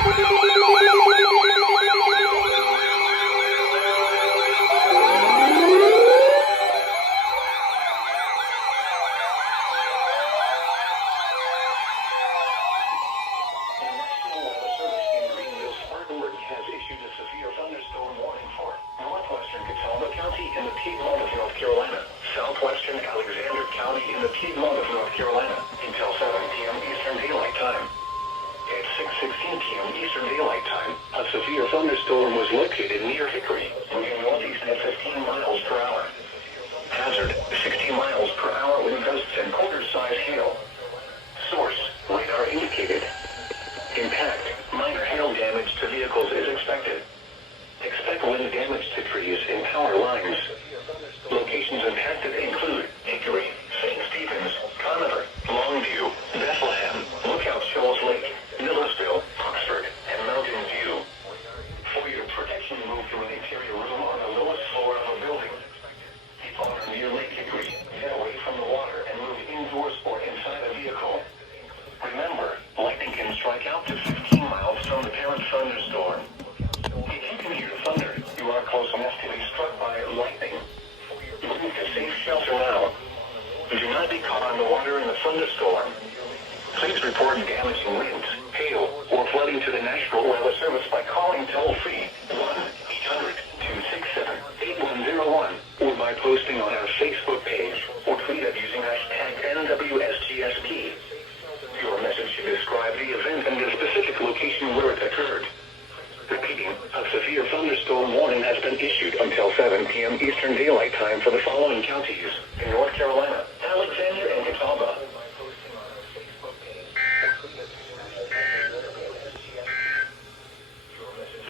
Has issued a severe thunderstorm warning for northwestern Catawba County in the Piedmont of North Carolina, southwestern Alexander County in the Piedmont of North Carolina until 7 p.m. Eastern Daylight Time. At 6:16 p.m. Eastern Daylight Time, a severe thunderstorm was located near Hickory, moving northeast at 15 miles per hour. Hazard, 60 miles per hour with gusts and quarter-size hail. Source, radar indicated. Impact, minor hail damage to vehicles is expected. Expect wind damage to trees and power lines. Locations impacted include Hickory, St. Stephen's, Conover, Longview, Bethlehem, Lookout Shoals Lake, Millersville, Oxford, and Mountain View. For your protection, move to an interior room on the lowest floor of a building. If on or near Lake Hickory, get away from the water and move indoors or inside a vehicle. Remember, lightning can strike out to 15 miles from the parent thunderstorm. If you can hear thunder, you are close enough to be struck by lightning. Move to safe shelter now. Do not be caught on the water in the thunderstorm. Please report damaging winds, hail, or flooding to the National Weather Service by calling toll-free 1-800-267-8101 or by posting on our Facebook page or tweet it using hashtag NWSGSP. Your message should describe the event and the specific location where it occurred. Repeating, a severe thunderstorm warning has been issued until 7 p.m. Eastern Daylight Time for the following counties.